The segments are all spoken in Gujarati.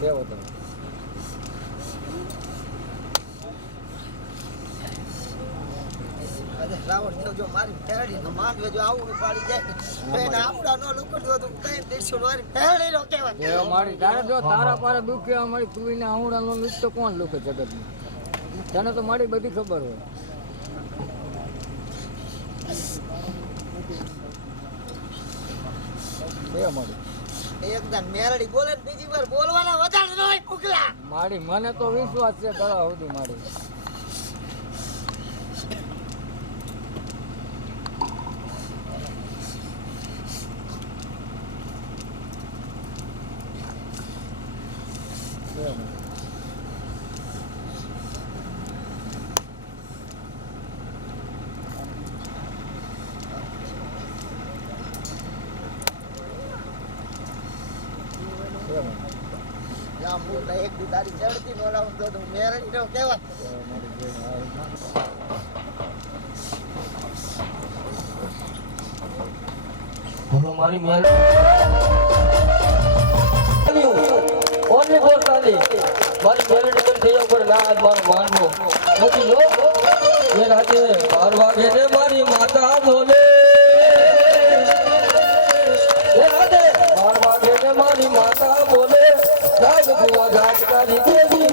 કેવો તમે રાવણ જો મારી ફેરડી તો માંડવે જો આવું પાડી જાય એને આપડા નો લોકો તો કઈ દેશો મારી ફેરડી નો કહેવાય એ મારી તારે જો તારા પારે દુખે અમારી તુવીને આવડા નો લુક તો કોણ લુકે જગતમાં તને તો મારી બધી ખબર હોય એ મારી એકદમ મેરડી બોલે બીજી વાર બોલવાના વધારે ન હોય પુકલા મારી મને તો વિશ્વાસ છે ગળા સુધી મારી એક દી તારી ચડતી નો લાવું તો મેરડી નો કહેવાય બોલો મારી મેરડી ઓનલી ફોર તાલી મારી મેરડી પર થઈ ઉપર ના આજ મારો માનવો નથી જો એ રાતે 12 વાગે ને મારી માતા બોલે એ રાતે 12 વાગે ને મારી માતા બોલે જાગ ગોવા જાગ તારી દેવી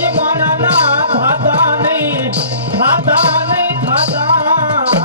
પછી માણાના થાતા નહીં થાતા નહીં થાતા નહીં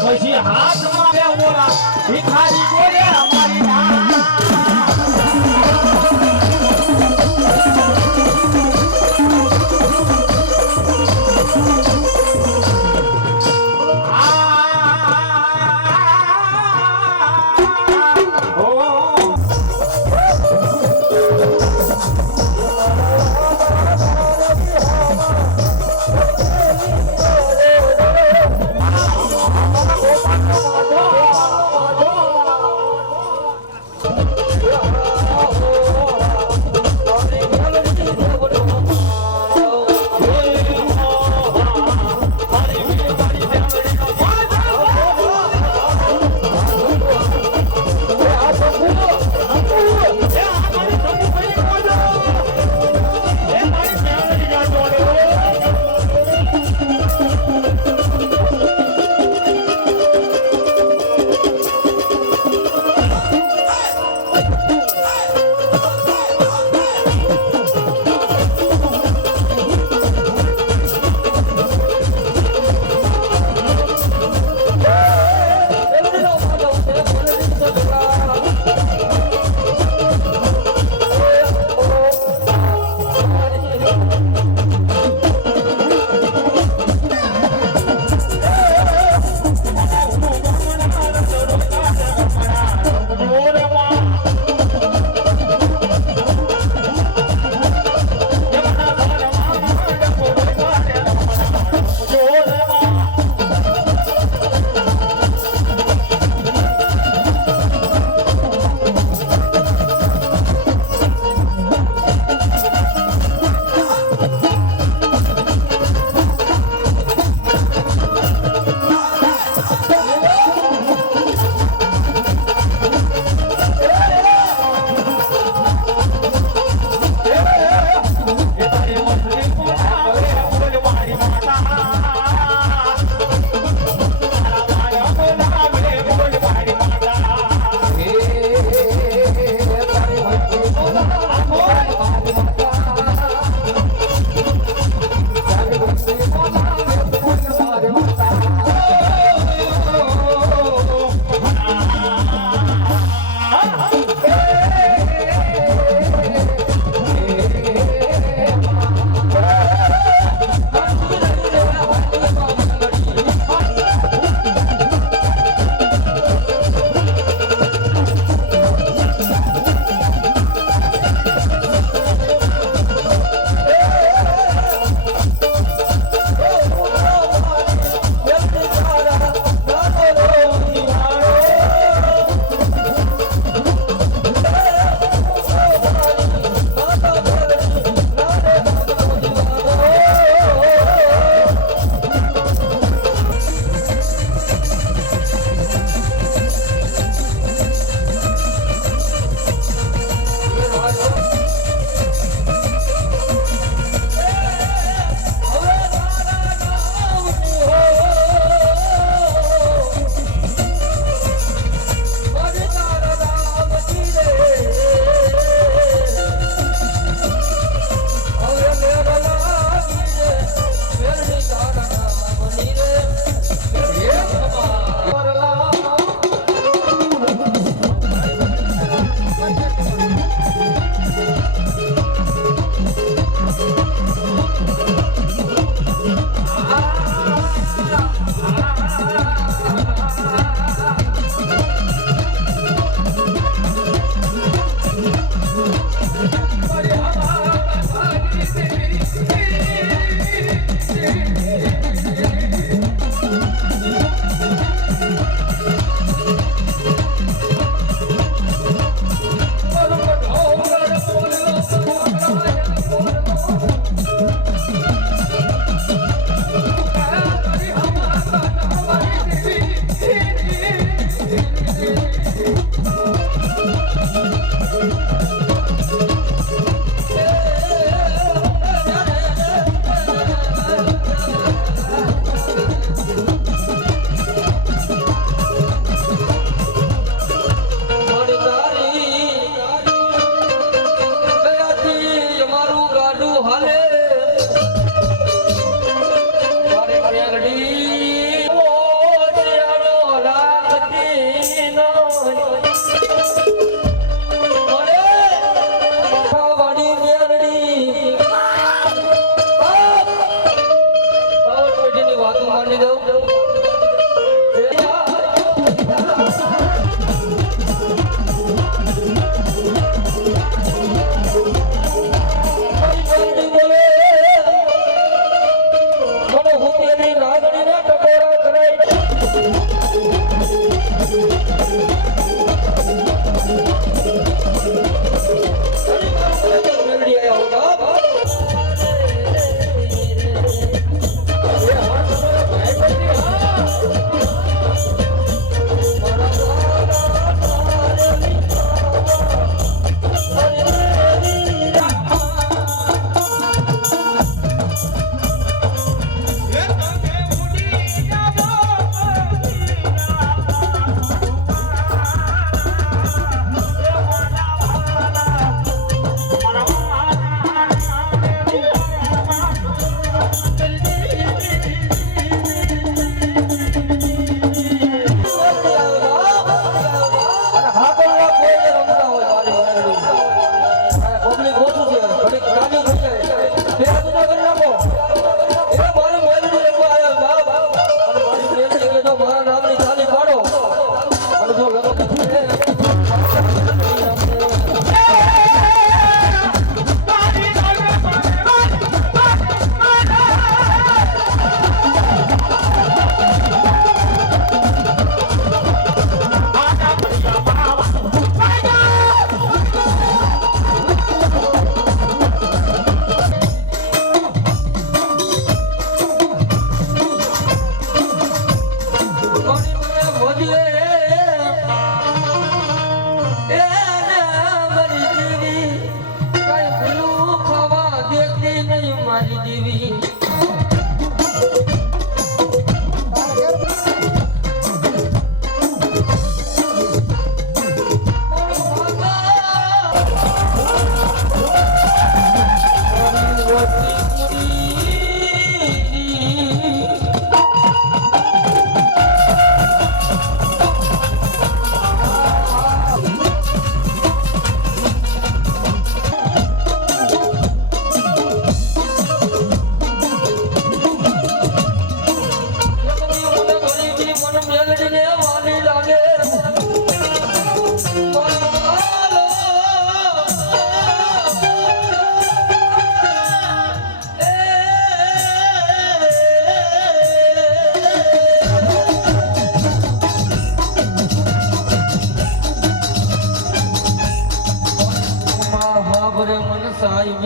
પછી હાથમાં બે ઓલા ભિખારી બોલે અમારી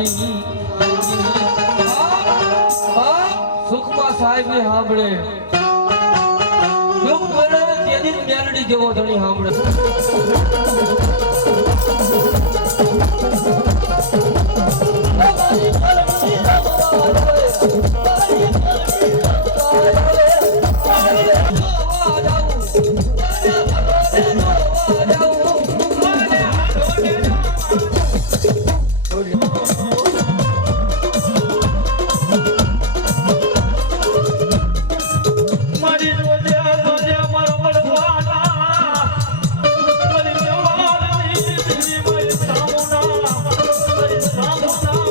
નહીં સુખમાં સાહેબે સાંભળે દુઃખ બને તેની જ મેલડી જેવો ધણી સાંભળે મારી રોજે રોજે મારો વડવાના મારી જવાની દીદી મારી સામુના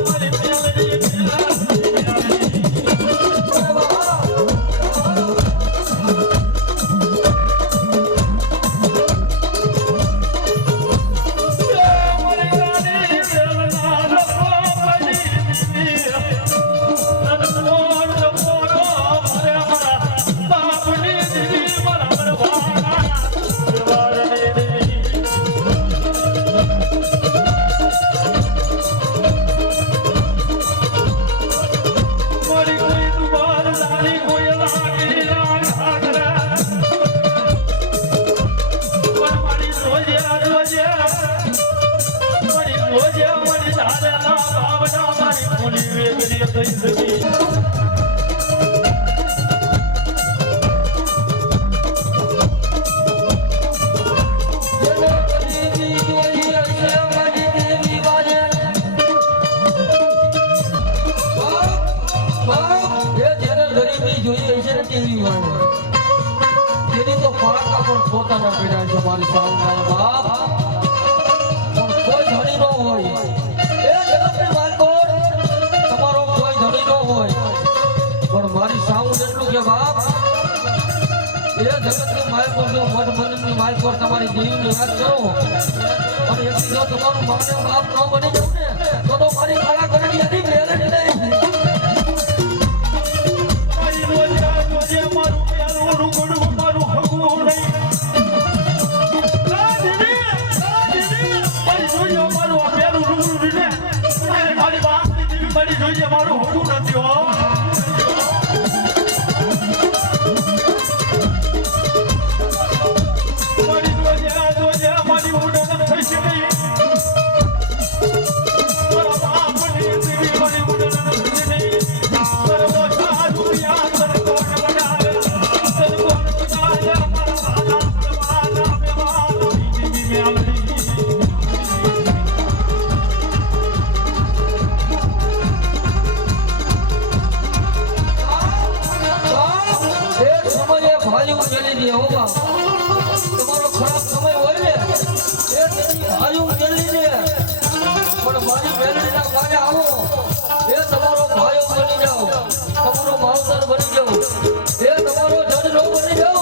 મારી મેલડી પોતાના પીડા છે મારી સાઉના બાપ પણ કોઈ ધણી ન હોય એ જગતની માલકોર તમારો કોઈ ધણી ન હોય પણ મારી સાઉન એટલું કે બાપ એ જગતની માલકોર જો મઠ મંદિરની માલકોર તમારી દેવીની વાત કરો અને એકથી જો તમારું માને બાપ ન બની જવું ને તો મારી કાળા કરડી હતી મેલડી નહીં મારી રોજે મારું પ્યારું રૂગડું મારું હગું નહીં મારી જોઈએ મારું હોતું નથી હો મારી જોઈએ મારી ઉડન થઈ છે નહીં મારા બાપની દેવી મારી ઉડન થઈ છે નહીં મારા સારું યાદ કોણ બનાવે કોણ બનાવે મારા દેવી મેલડી તમારો ખરાબ સમય હોય ને એ તેની ભાઈઓ મેળવી દે પણ મારી મેળવીના કાને આવો એ તમારો ભાઈઓ બની જાઓ તમારો માવતર બની જાઓ એ તમારો જનરો બની જાઓ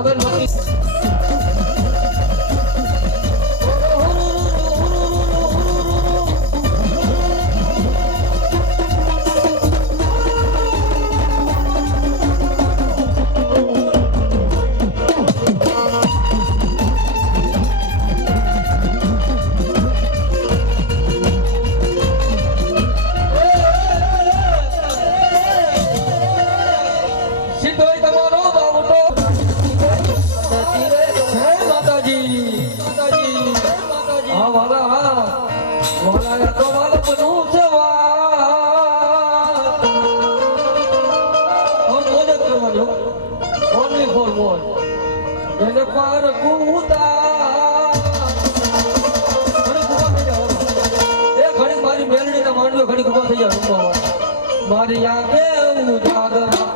અગરબત્તી સિદ્ધોય તમારો બાવટો જય માતાજી હા વાલા વાલા તો વાલા બનું છે વાત મોજ કરવાનો ઓનલી ફોર મોજ એને પાર કુતા ઘડી મારી મેલડી ના માંડ્યો ઘડી ખબર થઈ જાય મારી આંખે ઉજાગર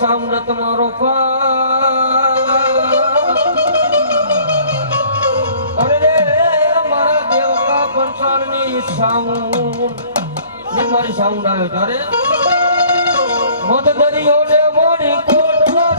સામરત મારો અરે રે મારા દેવકા પંચાણની સાઉન્ડ મારી સાઉન્ડ આવે ત્યારે મત દરિયો ને મોડી કોટનો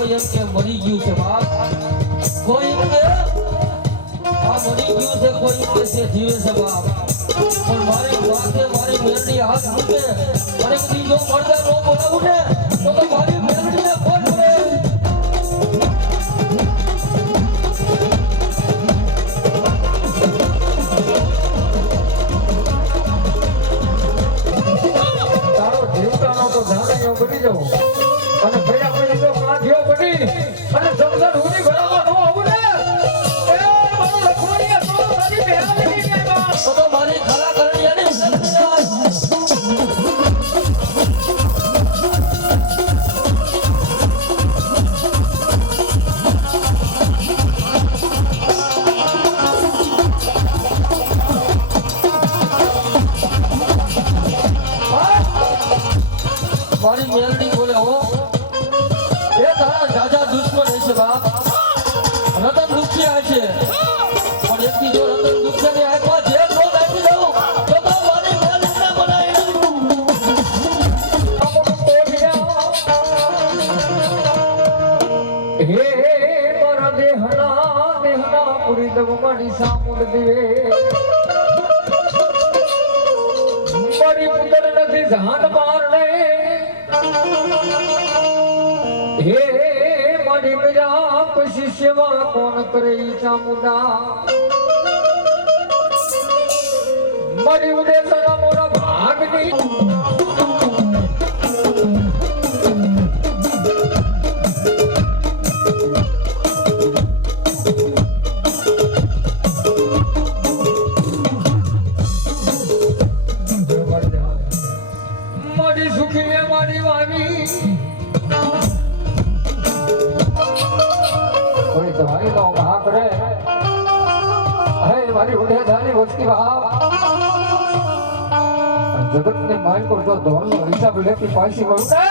કોઈ એમ કે મરી ગયું છે બાપ, કોઈ એમ કે આ મરી ગયું છે, કોઈ એમ કે છે જીવે છે બાપ, પણ મારી માથે મારી મેરડી હાથ મૂકે અને કદી જો મળતા ન બોલાવું ને તો મારી મેરડીને કોણ કરે? તારો જીવતાનો તો જાણ્યો બની જવો અને ભયા પછી તો કાંઠિયો બની અને સમજણ ઉની ભરામાં ન આવું ને એ મારો લખવાણીયા તો મારી બેહાડી ને બા તો મારી ખરા કરણીયાની મારી મેલડી બોલે હો એ તારા જાજા દુશ્મન હશે બાપ, રતન દુખિયા છે પણ એકથી જો રતન દુખિયાની આંખમાં જે ક્રોધ આપી દઉં તો મારી મેલડીને બનાવી દઉં. હે મારા દેહના પૂરી દવ મારી સામુદ દિવે મારી પુત્ર નથી જાન મારને હે મારી મીરા પછી સેવા કોણ કરે ઈ ચામુંડા મારી ઉદે તારા મોરા ભાગની મારી સુખી ને મારી વાની કોઈ દવાઈ નો ભાગ રે હે મારી ઉડે ધારી વસ્તી ભાવ જગત ને માય પર જો ધોન નો હિસાબ લેતી પાછી વળું ને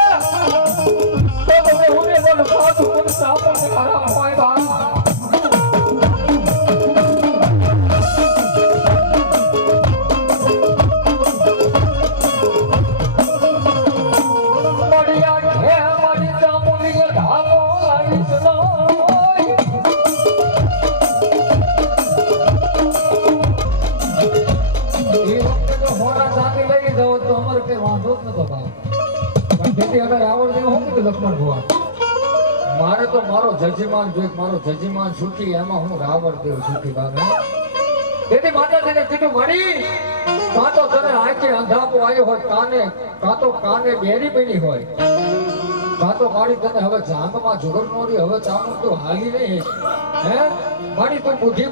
તો તમે ઉડે બોલ સાધુ પણ સાપર ને મારા અપાય ભાવ મારે તો મારો જજીમાન જોઈ, મારો જજીમાન સુખી એમાં હું રાવણ દેવ સુખી બાબા તેથી માતાજીને કીધું મળી કાં તો તને આંખે અંધાપો આવ્યો હોય, કાં તો કાને બેરી બની હોય, કાં તો મારી તને હવે જાંગમાં જોર નો રહી, હવે ચામું તો હાલી નહીં હે મારી તો બુદ્ધિ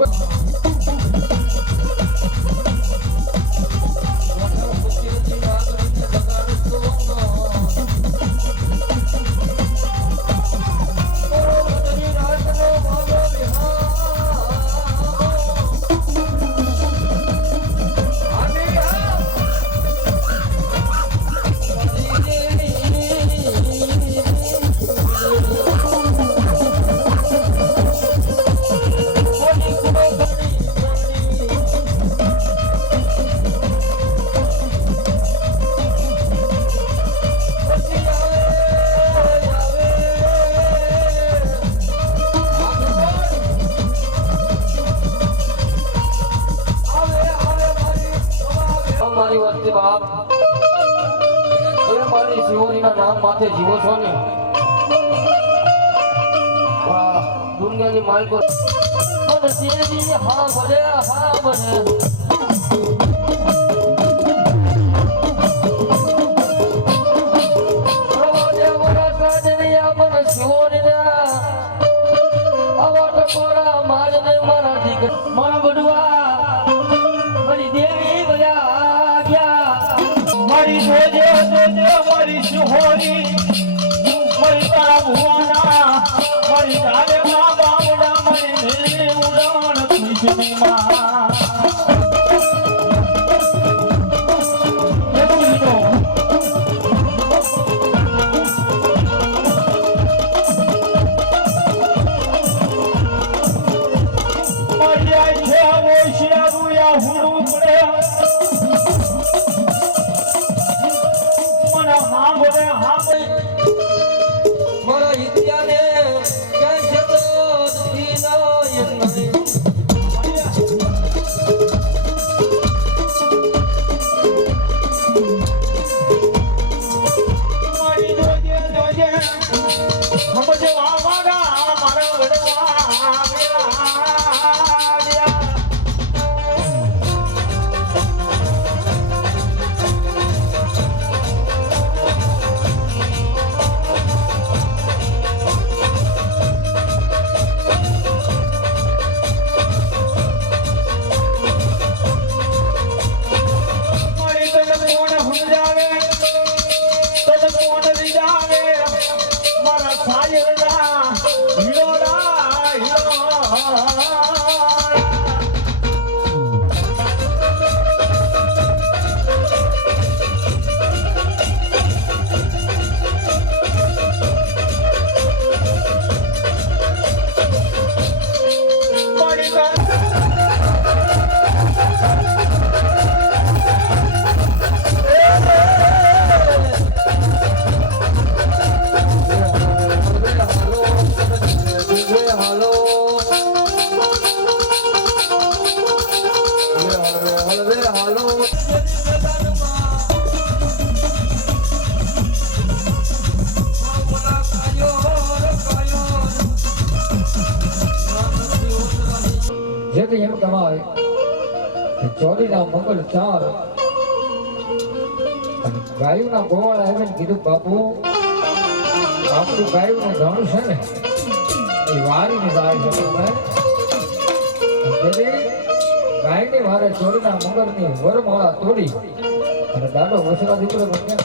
મારી વસ્તી બાપ એ મારી શિવોરીના નામ માથે જીવો છો ને દુનિયાની માલિકો મને તેરી હા ભલે મારા બડવા મારી દેવી ગયા ગયા મારી જોજે મારી શિહોરી મારી તારા ભુવાના મારી તારે માં બાવડા મારી મેરે ઉડાણ ખુશીમાં મારા ઇતિહાને થાય કે ચોરીના મગર 4 અને ગાયોના ગોવાળ આવીને કીધું બાપુ આપણું ગાયોનું ધણ છે ને એ વારીને જાય છે તમે ગાયની વારે ચોરીના મગરની વરમાળા તોડી અને દાડો વસરા દીકરો બંને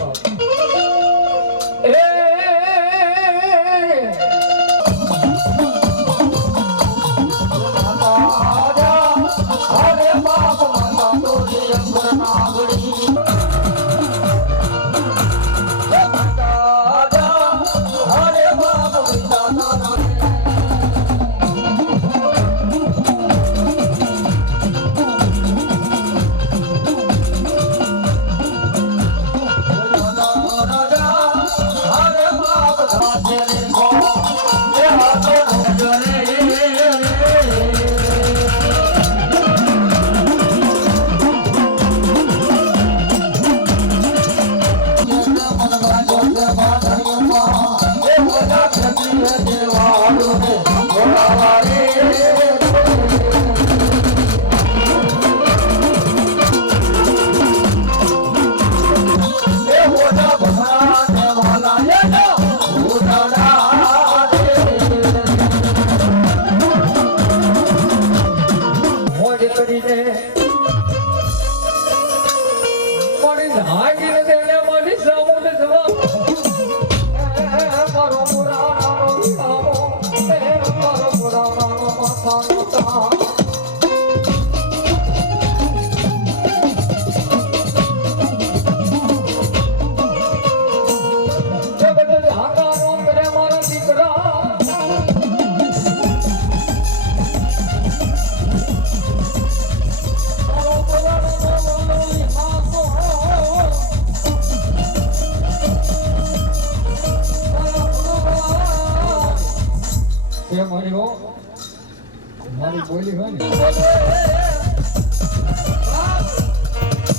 મારી બોલી હોય ને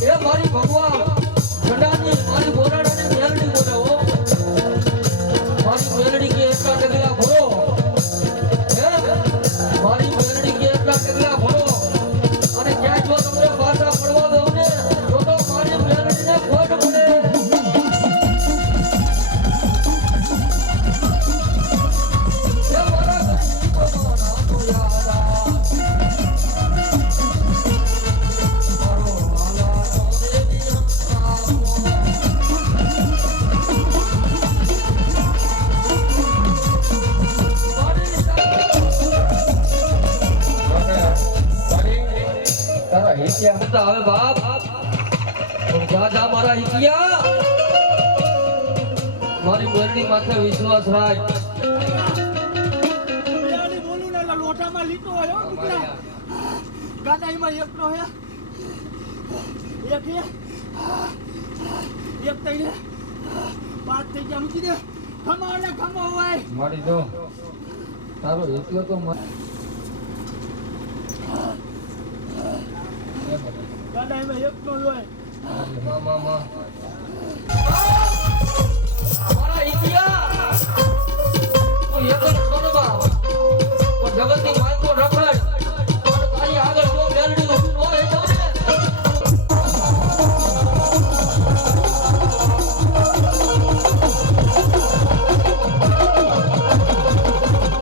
એ મારી ભગવાન ગડાની મારી બોરાડાની મેલડી બોલે હો મારી મેલડી કે એટલા ડગલા ભરો મારી મેલડી કે એટલા ડગલા ભરો અને ક્યાં જો તમને પાછા પડવા દઉં ને તો મારી મેલડીને ખોટ પડે હવે બાપ જા જા મારા હિતિયા મારી મેરડી માથે વિશ્વાસ રાખ બોલું ને લોટામાં લીધો હોય ગાડાઈમાં એકનો હે એક તઈને 5 થઈ ગયા મૂકી દે ખમો ને ખમો હોય મારી દો તારો એટલો તો ગાડાઈમાં એકનો હોય મારા હિતિયા તું એક